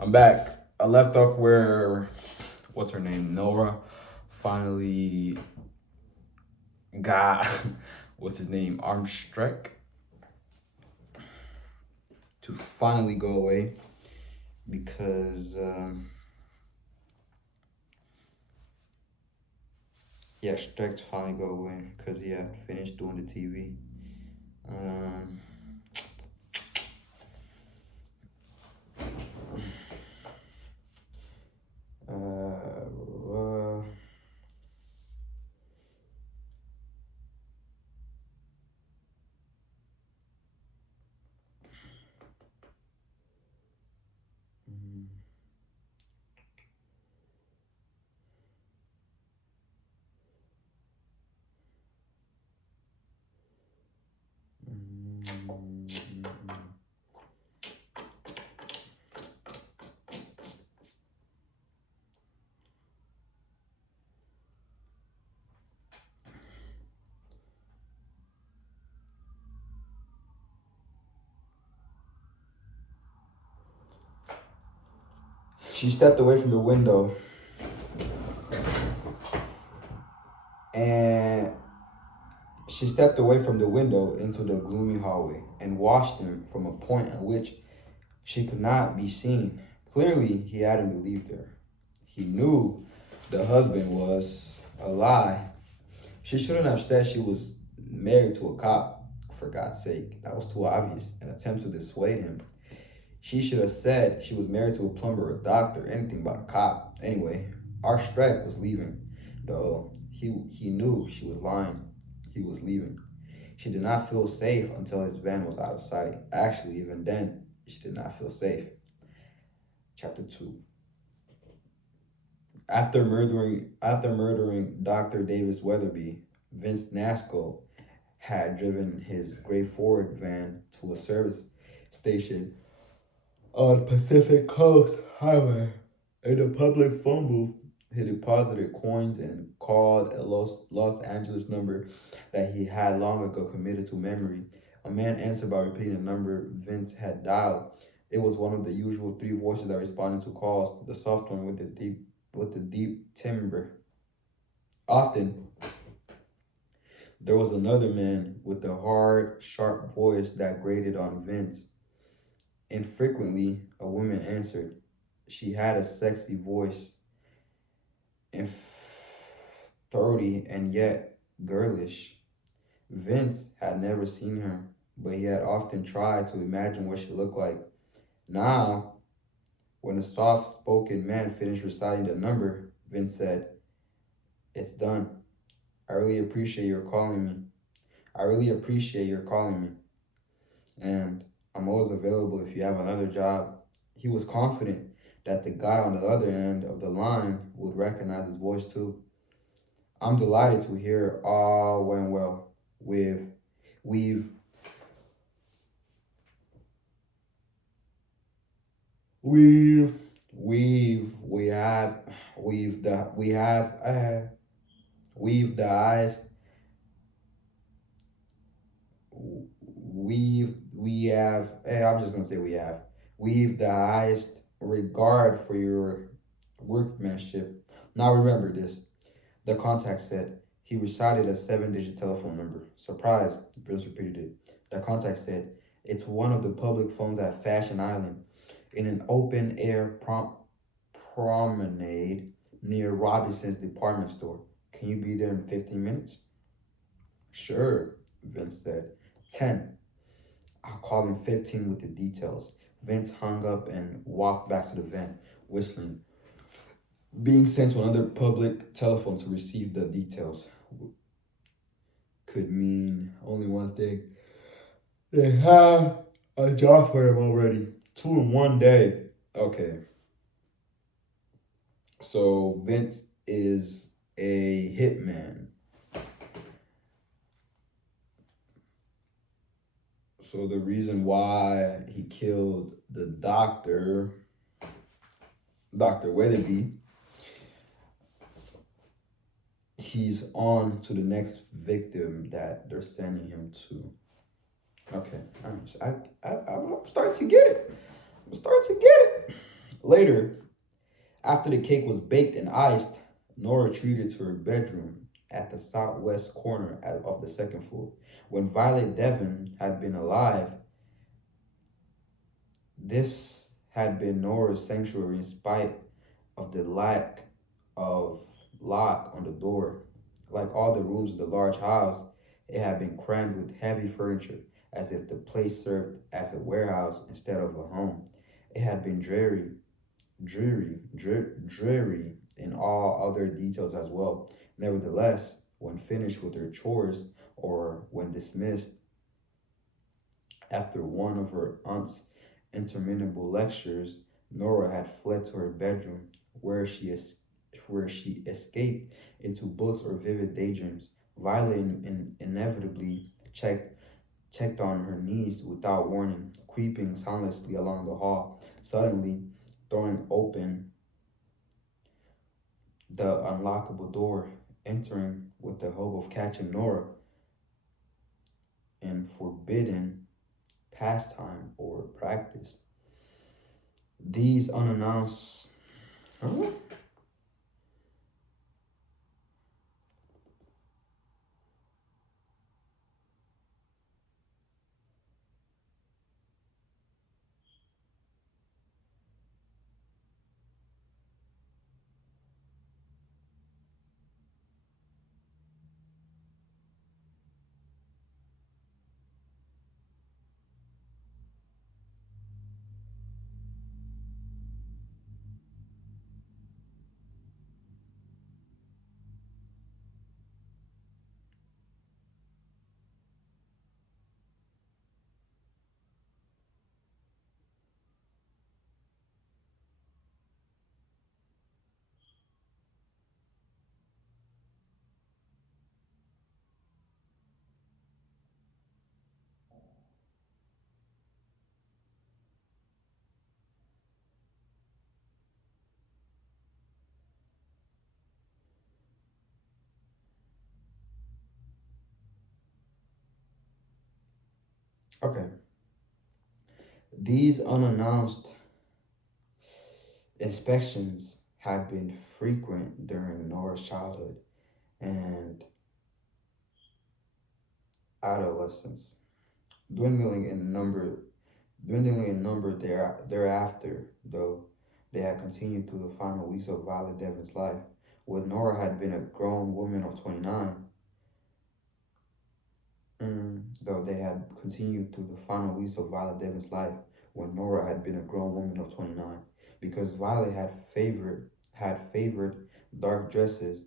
I'm back. I left off where what's her name? Nora finally got what's his name? Armstrek to finally go away because yeah, Streck to finally go away because he had finished doing the TV. Um, uh, she stepped away from the window and she stepped away from the window into the gloomy hallway and watched him from a point at which she could not be seen. Clearly, he hadn't believed her. He knew the husband was a lie. She shouldn't have said she was married to a cop, for God's sake. That was too obvious, an attempt to dissuade him. She should have said she was married to a plumber or a doctor, anything but a cop. Anyway, our strike was leaving, though he knew she was lying. He was leaving. She did not feel safe until his van was out of sight. Actually, even then, she did not feel safe. Chapter 2. After murdering Dr. Davis Weatherby, Vince Nasco had driven his gray Ford van to a service station on Pacific Coast Highway. In a public phone booth, he deposited coins and called a Los Angeles number that he had long ago committed to memory. A man answered by repeating the number Vince had dialed. It was one of the usual three voices that responded to calls, the soft one with the deep timbre. Often there was another man with a hard, sharp voice that grated on Vince. Infrequently a woman answered. She had a sexy voice and throaty and yet girlish. Vince had never seen her, but he had often tried to imagine what she looked like. Now, when the soft spoken man finished reciting the number, Vince said, "It's done. I really appreciate your calling me. I really appreciate your calling me. And I'm always available if you have another job." He was confident that the guy on the other end of the line would recognize his voice too. "I'm delighted to hear all went well. With we've we've we have we've the eyes we have I'm just gonna say we've the highest regard for your workmanship. Now remember this, the contact said. He recited a seven-digit telephone number. Surprised, Vince repeated it. The contact said, "It's one of the public phones at Fashion Island in an open air promenade near Robinson's department store. Can you be there in 15 minutes?" "Sure," Vince said. 10. "I'll call in 15 with the details." Vince hung up and walked back to the vent, whistling. Being sent to another public telephone to receive the details could mean only one thing. They have a job for him already. Two in one day. Okay, so Vince is a hitman. So the reason why he killed the doctor, Dr. Weatherby, he's on to the next victim that they're sending him to. Okay, I'm starting to get it. I'm starting to get it. Later, after the cake was baked and iced, Nora retreated to her bedroom at the southwest corner of the second floor. When Violet Devon had been alive, this had been Nora's sanctuary in spite of the lack of lock on the door. Like all the rooms in the large house, it had been crammed with heavy furniture, as if the place served as a warehouse instead of a home. It had been dreary in all other details as well. Nevertheless, when finished with her chores or when dismissed after one of her aunt's interminable lectures, Nora had fled to her bedroom, where where she escaped into books or vivid daydreams. Violet inevitably checked on her knees without warning, creeping silently along the hall, suddenly throwing open the unlockable door, entering with the hope of catching Nora in forbidden pastime or practice. These unannounced. Huh? Okay. These unannounced inspections had been frequent during Nora's childhood and adolescence, dwindling in number thereafter, though they had continued through the final weeks of Violet Devon's life. When Nora had been a grown woman of 29, though they had continued through the final weeks of Violet Devon's life, when Nora had been a grown woman of 29, because Violet had favored dark dresses,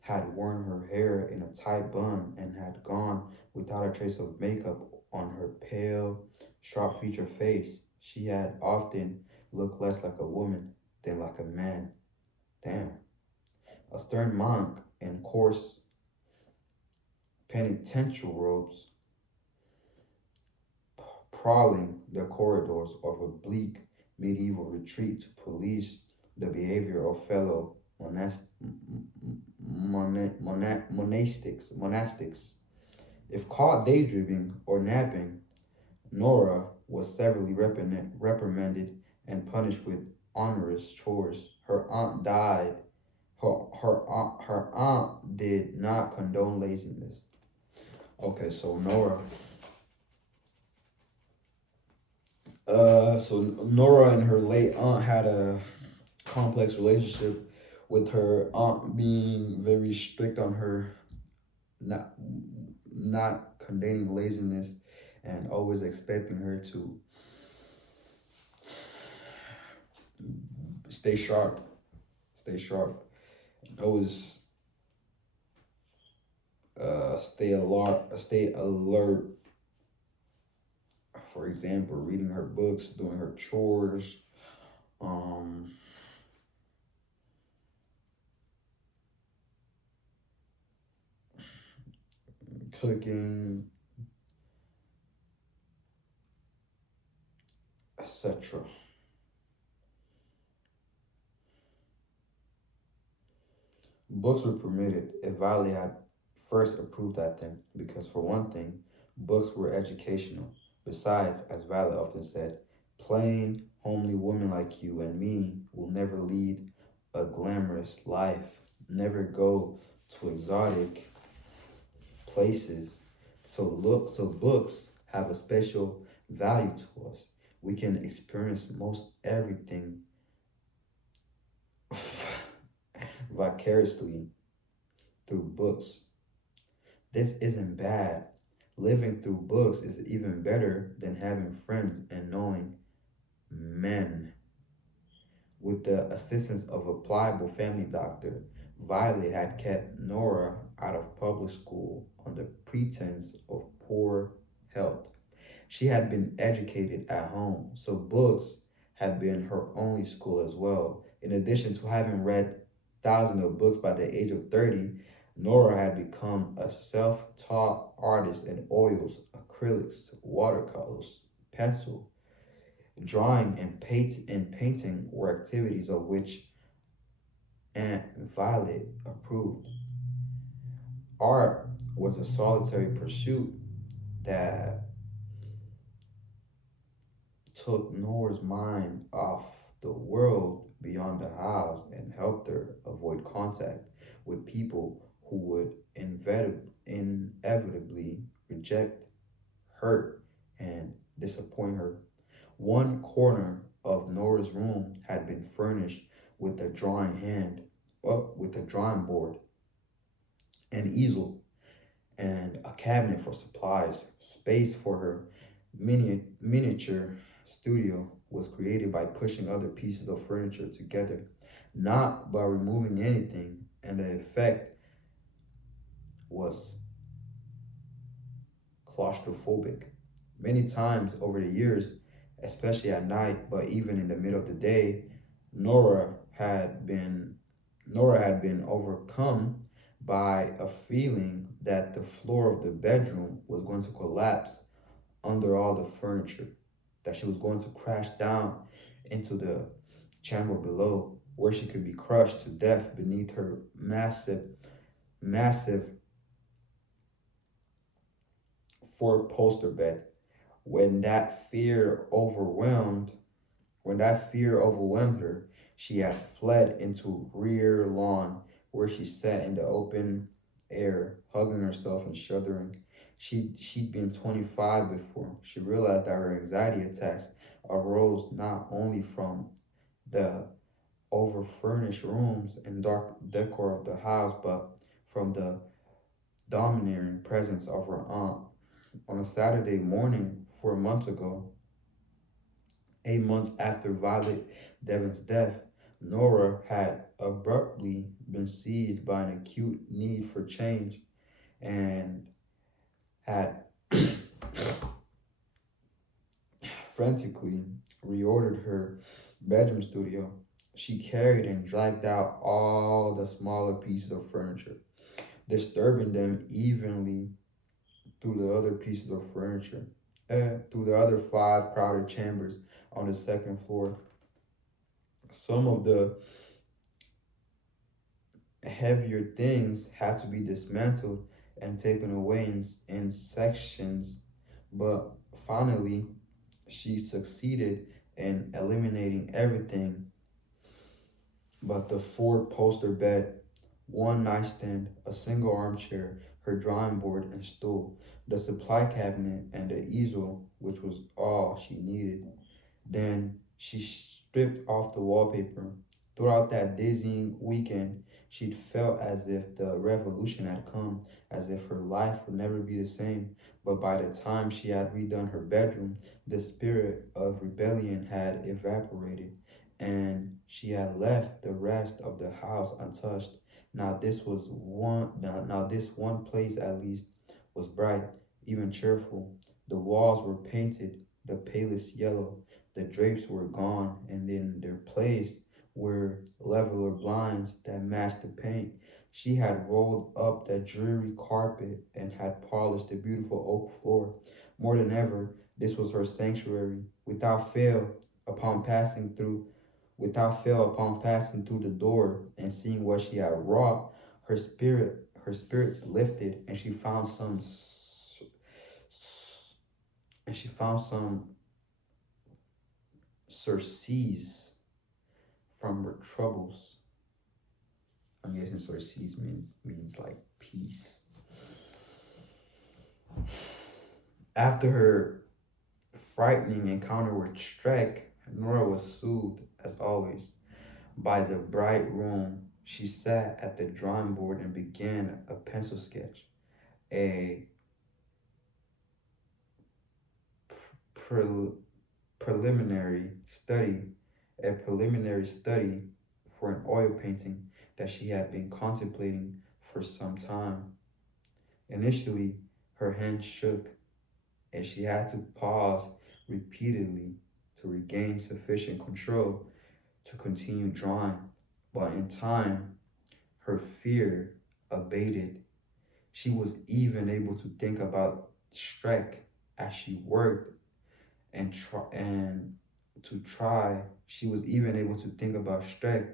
had worn her hair in a tight bun, and had gone without a trace of makeup on her pale, sharp featured face. She had often looked less like a woman than like a man. Damn. A stern monk in coarse penitential robes, prowling the corridors of a bleak medieval retreat to police the behavior of fellow monastics. If caught daydreaming or napping, Nora was severely reprimanded and punished with onerous chores. Her aunt did not condone laziness. Okay, so Nora and her late aunt had a complex relationship, with her aunt being very strict on her, not not condoning laziness, and always expecting her to stay sharp, stay sharp, always stay alert. For example, reading her books, doing her chores, um, cooking, etc. Books were permitted if Valley had first approved at them, because, for one thing, books were educational. Besides, as Valley often said, plain, Homely women like you and me will never lead a glamorous life, never go to exotic places. So books have a special value to us. We can experience most everything vicariously through books. This isn't bad. Living through books is even better than having friends and knowing men. With the assistance of a pliable family doctor, Violet had kept Nora out of public school on the pretense of poor health. She had been educated at home, so books had been her only school as well. In addition to having read thousands of books by the age of 30, Nora had become a self taught artist in oils, acrylics, watercolors, pencil. Drawing and painting were activities of which Aunt Violet approved. Art was a solitary pursuit that took Nora's mind off the world beyond the house and helped her avoid contact with people who would inevitably reject, hurt, and disappoint her. One corner of Nora's room had been furnished with a with a drawing board, an easel, and a cabinet for supplies. Space for her miniature studio was created by pushing other pieces of furniture together, not by removing anything, and the effect was claustrophobic. Many times over the years, especially at night, but even in the middle of the day, Nora had been Nora had been overcome by a feeling that the floor of the bedroom was going to collapse under all the furniture, that she was going to crash down into the chamber below, where she could be crushed to death beneath her massive four-poster bed. When that fear overwhelmed When that fear overwhelmed her, she had fled into rear lawn where she sat in the open air, hugging herself and shuddering. She'd been 25 before. She realized that her anxiety attacks arose not only from the overfurnished rooms and dark decor of the house, but from the domineering presence of her aunt. On a Saturday morning 4 months ago, 8 months after Violet Devon's death, Nora had abruptly been seized by an acute need for change and had frantically reordered her bedroom studio. She carried and dragged out all the smaller pieces of furniture, disturbing them evenly through the other pieces of furniture, through the other five crowded chambers on the second floor. Some of the heavier things had to be dismantled and taken away in sections, but finally she succeeded in eliminating everything but the four-poster bed, one nightstand, a single armchair, her drawing board and stool, the supply cabinet, and the easel, which was all she needed. Then she stripped off the wallpaper. Throughout that dizzying weekend, she'd felt as if the revolution had come, as if her life would never be the same. But by the time she had redone her bedroom, the spirit of rebellion had evaporated, and she had left the rest of the house untouched. Now this one place at least was bright, even cheerful. The walls were painted the palest yellow, the drapes were gone, and in their place were leveler blinds that matched the paint. She had rolled up the dreary carpet and had polished the beautiful oak floor. More than ever, this was her sanctuary. Upon passing through, Without fail, upon passing through the door and seeing what she had wrought, her spirits lifted, and she found some surcease from her troubles. I'm guessing surcease means like peace. After her frightening encounter with Shrek, Nora was soothed, as always, by the bright room. She sat at the drawing board and began a pencil sketch, a pre- preliminary study, a preliminary study for an oil painting that she had been contemplating for some time. Initially, her hand shook and she had to pause repeatedly to regain sufficient control to continue drawing. But in time, her fear abated. She was even able to think about Shrek as she worked and to try. She was even able to think about Shrek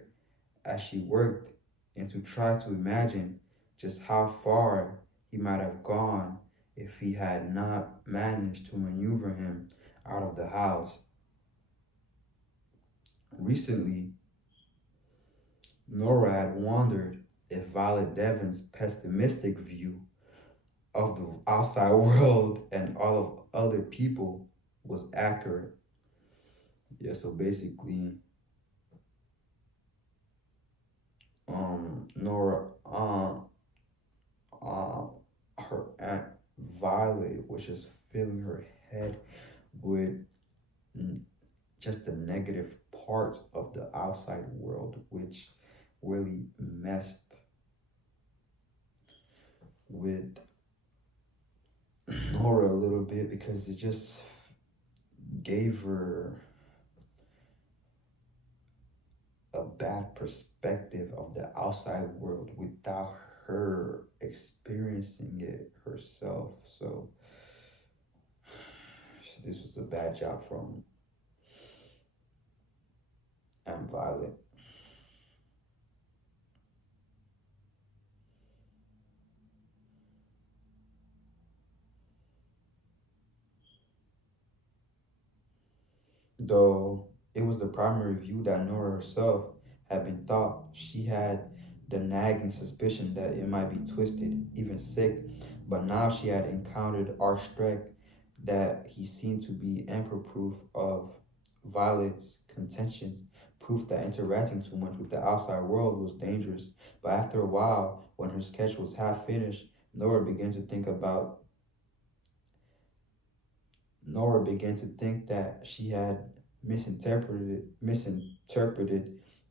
as she worked and to try to imagine just how far he might have gone if he had not managed to maneuver him out of the house. Recently, Nora had wondered if Violet Devon's pessimistic view of the outside world and all of other people was accurate. Yeah, so basically, Nora, uh, her aunt Violet was just filling her head with just the negative parts of the outside world, which really messed with Nora a little bit because it just gave her a bad perspective of the outside world without her experiencing it herself. So this was a bad job from Aunt Violet. Though it was the primary view that Nora herself had been taught, she had the nagging suspicion that it might be twisted, even sick. But now she had encountered Archstrek, that he seemed to be ample proof of Violet's contention, proof that interacting too much with the outside world was dangerous. But after a while, when her sketch was half finished, Nora began to think about Nora began to think that she had misinterpreted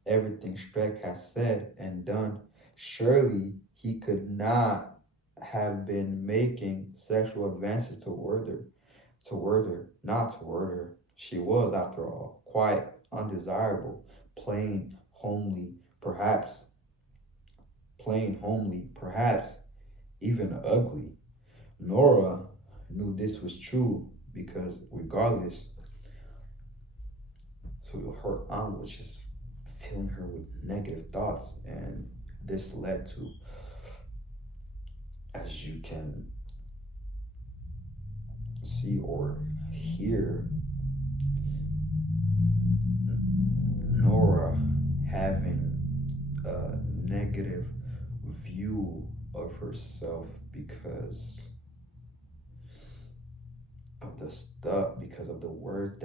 everything Streck had said and done. Surely he could not have been making sexual advances not toward her. She was, after all, quite undesirable, plain, homely, perhaps perhaps even ugly. Nora knew this was true because regardless, so her aunt was just filling her with negative thoughts, and this led to, as you can see or hear, Nora having a negative view of herself because of the stuff, because of the work